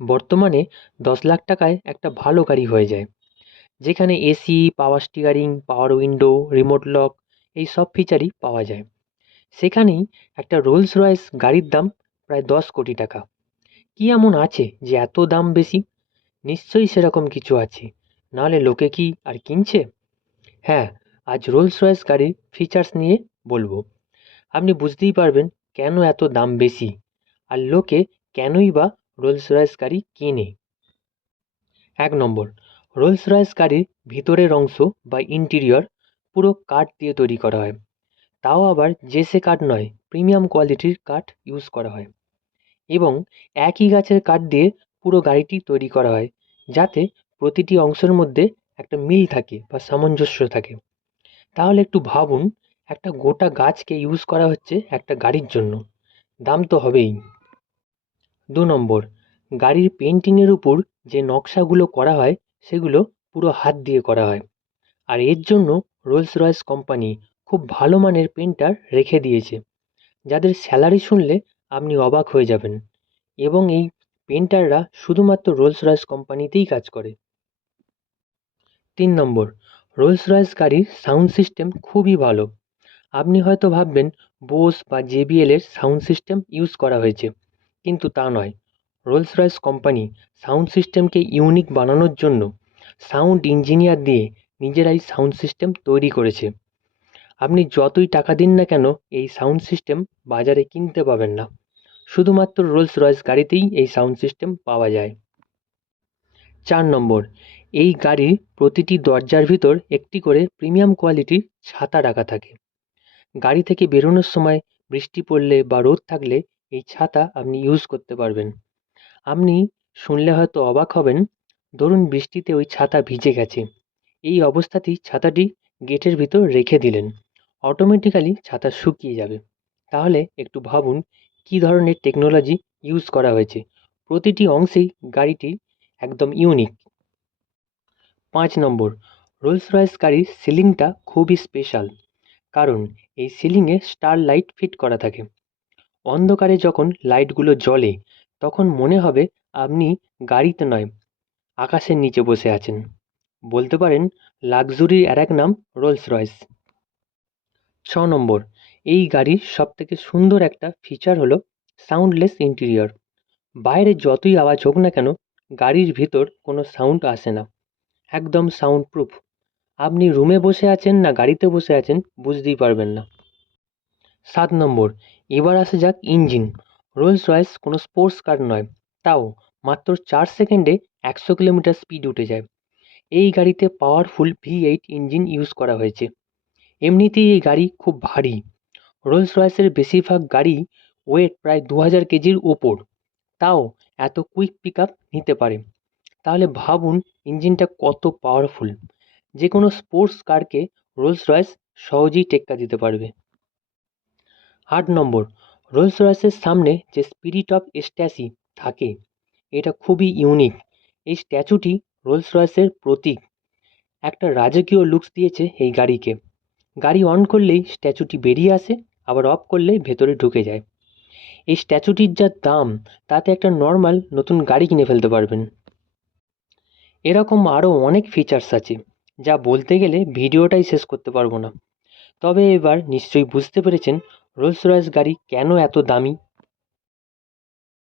বর্তমানে ১০ লাখ টাকায় একটা ভালো গাড়ি হয়ে যায়, যেখানে এসি, পাওয়ার স্টিয়ারিং, পাওয়ার উইন্ডো, রিমোট লক এই সব ফিচারই পাওয়া যায়। সেখানেই একটা রোলস রয়েস গাড়ির দাম প্রায় ১০ কোটি টাকা। কি এমন আছে যে এত দাম বেশি? নিশ্চয়ই সেরকম কিছু আছে, নাহলে লোকে কি আর কিনছে? হ্যাঁ, আজ রোলস রয়েস গাড়ির ফিচার্স নিয়ে বলবো। আপনি বুঝতেই পারবেন কেন এত দাম বেশি, আর লোকে কেনই বা রোলস রয়েস গাড়ি কেনে। ১ নম্বর, রোলস রয়েস গাড়ির ভিতরের অংশ বা ইন্টেরিয়র পুরো কাঠ দিয়ে তৈরি করা হয়। তাও আবার জেসে কাঠ নয়, প্রিমিয়াম কোয়ালিটির কাঠ ইউজ করা হয়। এবং একই গাছের কাঠ দিয়ে পুরো গাড়িটি তৈরি করা হয়, যাতে প্রতিটি অংশের মধ্যে একটা মিল থাকে বা সামঞ্জস্য থাকে। তাহলে একটু ভাবুন, একটা গোটা গাছকে ইউজ করা হচ্ছে একটা গাড়ির জন্য, দাম তো হবেই। ২ নম্বর, গাড়ির পেন্টিংয়ের উপর যে নকশাগুলো করা হয় সেগুলো পুরো হাত দিয়ে করা হয়। আর এর জন্য রোলস রয়েস কোম্পানি খুব ভালো মানের পেন্টার রেখে দিয়েছে, যাদের স্যালারি শুনলে আপনি অবাক হয়ে যাবেন। এবং এই পেন্টাররা শুধুমাত্র রোলস রয়েস কোম্পানিতেই কাজ করে। ৩ নম্বর, রোলস রয়েস গাড়ির সাউন্ড সিস্টেম খুবই ভালো। আপনি হয়তো ভাববেন বোস বা জেবিএল এর সাউন্ড সিস্টেম ইউজ করা হয়েছে, কিন্তু তা নয়। রোলস রয়েস কোম্পানি সাউন্ড সিস্টেমকে ইউনিক বানানোর জন্য সাউন্ড ইঞ্জিনিয়ার দিয়ে নিজেরাই সাউন্ড সিস্টেম তৈরি করেছে। আপনি যতই টাকা দিন না কেন এই সাউন্ড সিস্টেম বাজারে কিনতে পাবেন না, শুধুমাত্র রোলস রয়েস গাড়িতেই এই সাউন্ড সিস্টেম পাওয়া যায়। ৪ নম্বর, এই গাড়ির প্রতিটি দরজার ভিতর একটি করে প্রিমিয়াম কোয়ালিটির ছাতা রাখা থাকে। গাড়ি থেকে বেরোনোর সময় বৃষ্টি পড়লে বা রোদ থাকলে এই ছাতা আপনি ইউজ করতে পারবেন। আপনি শুনলে হয়তো অবাক হবেন, ধরুন বৃষ্টিতে ওই ছাতা ভিজে গেছে, এই অবস্থাতেই ছাতাটি গেটের ভিতর রেখে দিলেন, অটোমেটিক্যালি ছাতা শুকিয়ে যাবে। তাহলে একটু ভাবুন কী ধরনের টেকনোলজি ইউজ করা হয়েছে। প্রতিটি অংশেই গাড়িটি একদম ইউনিক। ৫ নম্বর, রোলস রয়েস গাড়ির সিলিংটা খুবই স্পেশাল, কারণ এই সিলিংয়ে স্টার লাইট ফিট করা থাকে। অন্ধকারে যখন লাইটগুলো জ্বলে তখন মনে হবে আপনি গাড়িতে নয়, আকাশের নিচে বসে আছেন। বলতে পারেন লাক্সুরির আর এক নাম রোলস রয়েস। ৬ নম্বর, এই গাড়ির সবথেকে সুন্দর একটা ফিচার হলো সাউন্ডলেস ইন্টেরিয়র। বাইরে যতই আওয়াজ হোক না কেন, গাড়ির ভিতর কোনো সাউন্ড আসে না, একদম সাউন্ড প্রুফ। আপনি রুমে বসে আছেন না গাড়িতে বসে আছেন বুঝতেই পারবেন না। ৭ নম্বর, এবার আসা যাক ইঞ্জিন। রোলস রয়েস কোনো স্পোর্টস কার নয়, তাও মাত্র ৪ সেকেন্ডে ১০০ কিলোমিটার স্পিড উঠে যায়। এই গাড়িতে পাওয়ারফুল V8 ইঞ্জিন ইউজ করা হয়েছে। এমনিতেই এই গাড়ি খুব ভারী। রোলস রয়েসের বেশিরভাগ গাড়ি ওয়েট প্রায় ২০০০ কেজির ওপর, তাও এত কুইক পিক আপ নিতে পারে। তাহলে ভাবুন ইঞ্জিনটা কত পাওয়ারফুল, যে কোনো স্পোর্টস কারকে রোলস রয়েস সহজেই টেক্কা দিতে পারবে। ৮ নম্বর, রোলস রয়েসের সামনে যে স্পিরিট অফ স্ট্যাসি থাকে, এটা খুবই ইউনিক। এই স্ট্যাচুটি রোলস রয়েসের প্রতীক, একটা রাজকীয় লুকস দিয়েছে এই গাড়িকে। গাড়ি অন করলেই স্ট্যাচুটি বেরিয়ে আসে, আবার অফ করলে ভেতরে ঢুকে যায়। এই স্ট্যাচুটির যা দাম, তাতে একটা নর্মাল নতুন গাড়ি কিনে ফেলতে পারবেন। এরকম আরও অনেক ফিচার্স আছে, যা বলতে গেলে ভিডিওটাই শেষ করতে পারবো না। তবে এবার নিশ্চয়ই বুঝতে পেরেছেন রোলস রয়েস গাড়ি কেন এত দামি।